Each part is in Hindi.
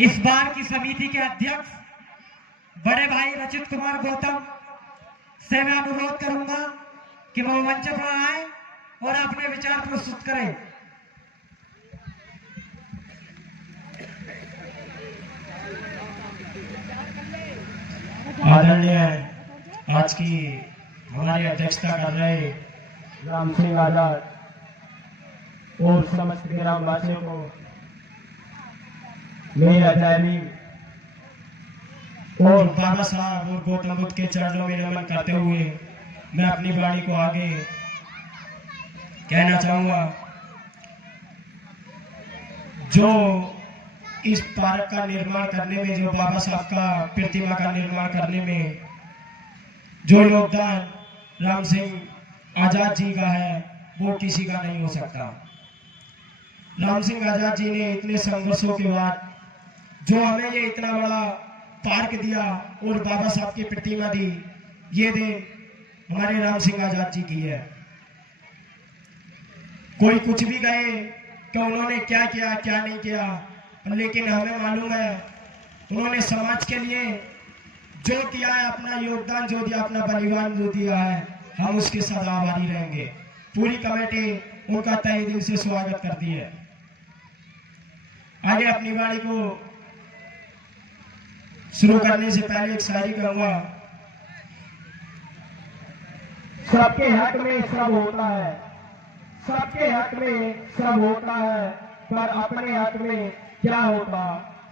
इस बार की समिति के अध्यक्ष बड़े भाई रचित कुमार गौतम से मैं अनुरोध करूंगा कि वो मंच पर आए और अपने विचार प्रस्तुत करें। आदरणीय आज की हमारी अध्यक्षता कर रहे राम सिंह आजाद और समस्त ग्रामवासियों को मेरी अजैबी और बाबा साहब और गौतम बुद्ध के चरणों में नमन करते हुए मैं अपनी वाणी को आगे कहना चाहूंगा। जो इस पार्क का निर्माण करने में, जो बाबा साहब का प्रतिमा का निर्माण करने में जो योगदान राम सिंह आजाद जी का है वो किसी का नहीं हो सकता। राम सिंह आजाद जी ने इतने संघर्षों के बाद जो हमें ये इतना बड़ा पार्क दिया और बाबा साहब की प्रतिमा दी, ये देन हमारे राम सिंह आजाद जी की है। कोई कुछ भी कहे कि उन्होंने क्या किया क्या नहीं किया, लेकिन हमें मालूम है उन्होंने समाज के लिए जो किया है, अपना योगदान जो दिया, अपना बलिदान जो दिया है, हम उसके सदा आभारी रहेंगे। पूरी कमेटी उनका तहे दिल से स्वागत करती है। आगे अपनी वाणी को शुरू करने से पहले एक शायरी कहूंगा। सबके हक में सब होता है, सबके हक में सब होता है, पर अपने हक में क्या होता।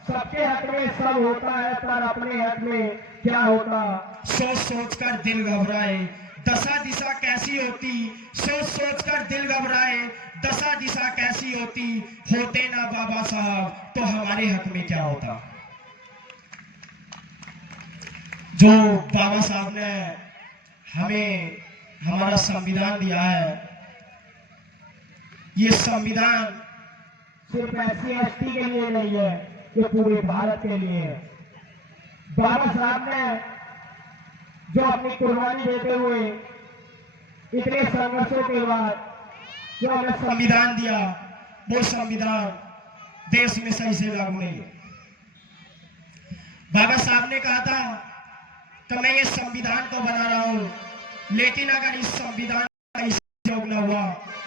सबके हक में सब होता है, पर अपने हक में क्या होता। सोच सोच कर दिल घबराए, दशा दिशा कैसी होती। सोच सोच कर दिल घबराए, दशा दिशा कैसी होती। होते ना बाबा साहब तो हमारे हक में क्या होता। जो बाबा साहब ने हमें हमारा संविधान दिया है, ये संविधान सिर्फ SC/ST के लिए नहीं है, ये पूरे भारत के लिए है। बाबा साहब ने जो अपनी कुर्बानी देते हुए इतने संघर्षों के बाद जो हमें संविधान दिया, वो संविधान देश में सही से लागू नहीं है। बाबा साहब ने कहा था तो मैं ये संविधान तो बना रहा हूं, लेकिन अगर इस संविधान का उपयोग न हुआ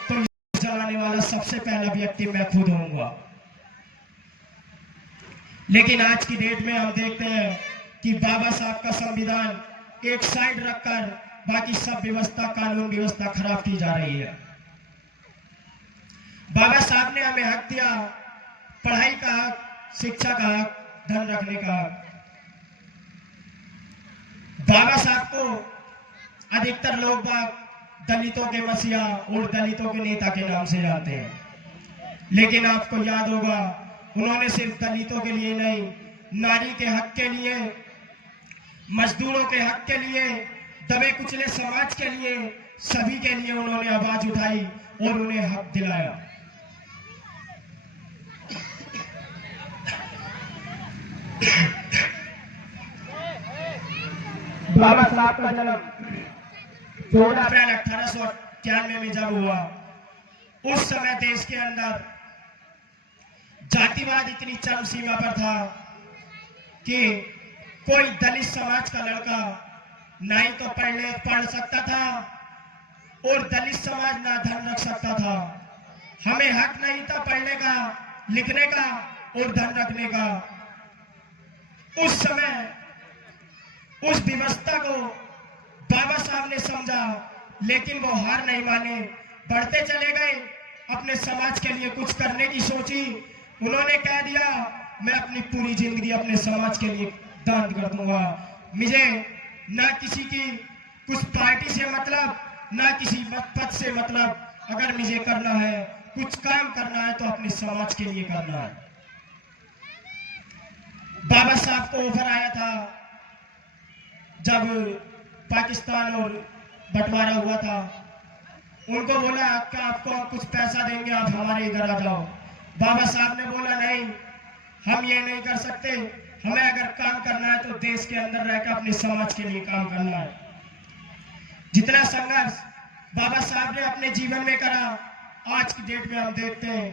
तो जलाने वाला सबसे पहला व्यक्ति मैं खुद होऊंगा। लेकिन आज की डेट में हम देखते हैं कि बाबा साहब का संविधान एक साइड रखकर बाकी सब व्यवस्था, कानून व्यवस्था खराब की जा रही है। बाबा साहब ने हमें हक दिया, पढ़ाई का हक, शिक्षा का हक, धन रखने का हक। बाबा साहब को अधिकतर लोग दलितों के मसीहा और दलितों के नेता के नाम से जानते हैं, लेकिन आपको याद होगा उन्होंने सिर्फ दलितों के लिए नहीं, नारी के हक के लिए, मजदूरों के हक के लिए, दबे कुचले समाज के लिए, सभी के लिए उन्होंने आवाज उठाई और उन्हें हक दिलाया। बाबा साहब का जन्म 14 अप्रैल 1891 में जब हुआ, उस समय देश के अंदर जातिवाद इतनी चरम सीमा पर था कि कोई दलित समाज का लड़का ना ही तो पढ़ सकता था और दलित समाज ना धन रख सकता था। हमें हक नहीं था पढ़ने का, लिखने का और धन रखने का। उस समय उस व्यवस्था को बाबा साहब ने समझा, लेकिन वो हार नहीं माने, बढ़ते चले गए, अपने समाज के लिए कुछ करने की सोची। उन्होंने कह दिया मैं अपनी पूरी जिंदगी अपने समाज के लिए दान कर दूंगा। मुझे ना किसी की कुछ पार्टी से मतलब, ना किसी पद से मतलब। अगर मुझे करना है, कुछ काम करना है तो अपने समाज के लिए करना है। बाबा साहब को ऑफर आया था जब पाकिस्तान और बंटवारा हुआ था, उनको बोला क्या आपको कुछ पैसा देंगे, आप हमारे इधर आ जाओ। बाबा साहब ने बोला नहीं, हम ये नहीं कर सकते, हमें अगर काम करना है तो देश के अंदर रहकर अपने समाज के लिए काम करना है। जितना संघर्ष बाबा साहब ने अपने जीवन में करा, आज की डेट में हम देखते हैं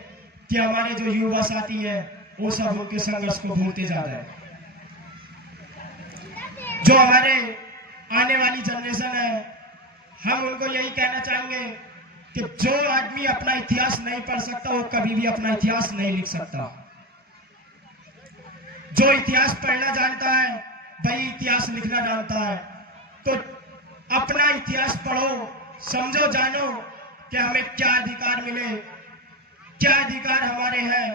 कि हमारे जो युवा साथी है वो सब उनके संघर्ष को भूलते जा रहे हैं। जो हमारे आने वाली जनरेशन है, हम उनको यही कहना चाहेंगे कि जो आदमी अपना इतिहास नहीं पढ़ सकता वो कभी भी अपना इतिहास नहीं लिख सकता। जो इतिहास पढ़ना जानता है वही इतिहास लिखना जानता है। तो अपना इतिहास पढ़ो, समझो, जानो कि हमें क्या अधिकार मिले, क्या अधिकार हमारे हैं,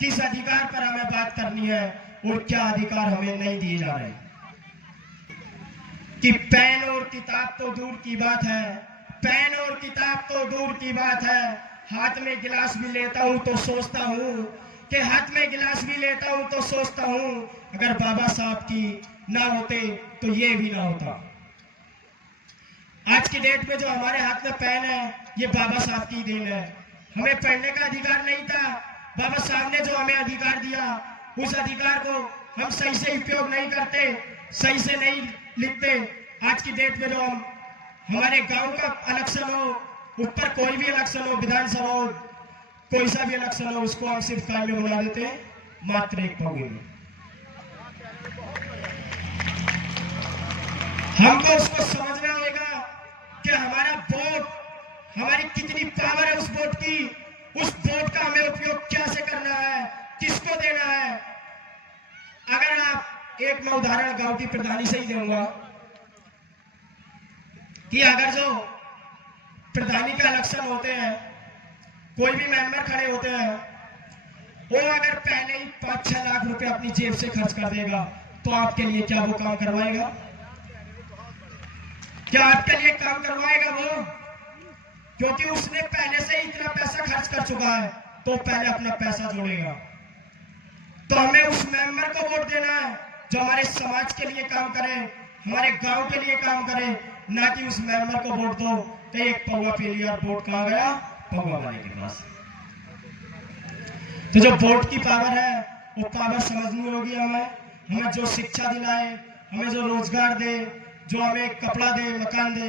किस अधिकार पर हमें बात करनी है और क्या अधिकार हमें नहीं दिए जा रहे। कि पेन और किताब तो दूर की बात है, पेन और किताब तो दूर की बात है, हाथ में गिलास भी लेता हूं तो सोचता हूं कि हाथ में गिलास भी लेता हूं तो सोचता हूं अगर बाबा साहब की ना होते तो ये भी ना होता। आज की डेट में जो हमारे हाथ में पेन है ये बाबा साहब की देन है। हमें पढ़ने का अधिकार नहीं था, बाबा साहब ने जो हमें अधिकार दिया उस अधिकार को हम सही से उपयोग नहीं करते, सही से नहीं लिखते। आज की डेट में जो हम हमारे गांव का इलेक्शन हो, ऊपर कोई भी इलेक्शन हो, विधानसभा हो, कोई सा भी इलेक्शन हो, उसको हम सिर्फ काय में बुला देते हैं, मात्र एक पौगे में। हमको उसको समझना होगा कि हमारा वोट, हमारी कितनी पावर है उस वोट की, उस वोट का हमें उपयोग कैसे करना है, किसको देना है। अगर आप एक मैं उदाहरण गांव की प्रधानी से ही दूंगा कि अगर जो प्रधानी का इलेक्शन होते हैं, कोई भी मेंबर खड़े होते हैं, वो अगर पहले ही 5-6 लाख रुपए अपनी जेब से खर्च कर देगा तो आपके लिए क्या वो काम करवाएगा? क्या आपके लिए काम करवाएगा वो? क्योंकि उसने पहले से ही इतना पैसा खर्च कर चुका है तो पहले अपना पैसा जोड़ेगा। तो हमें उस मेंबर को वोट देना है जो हमारे समाज के लिए काम करे, हमारे गांव के लिए काम करे, ना कि उस मेंबर को वोट दो कि एक पौवा पी लिया और वोट कहां गया? पौवा वाले के पास। तो जो वोट की पावर है वो पावर समझनी होगी हमें जो शिक्षा दिलाए, हमें जो रोजगार दे, जो हमें कपड़ा दे, मकान दे,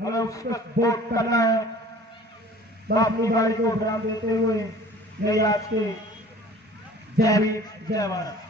हमें उसको वोट करना है। तो अपनी गाड़ी को विराम देते हुए मैं आज के जय हिंद जय भारत।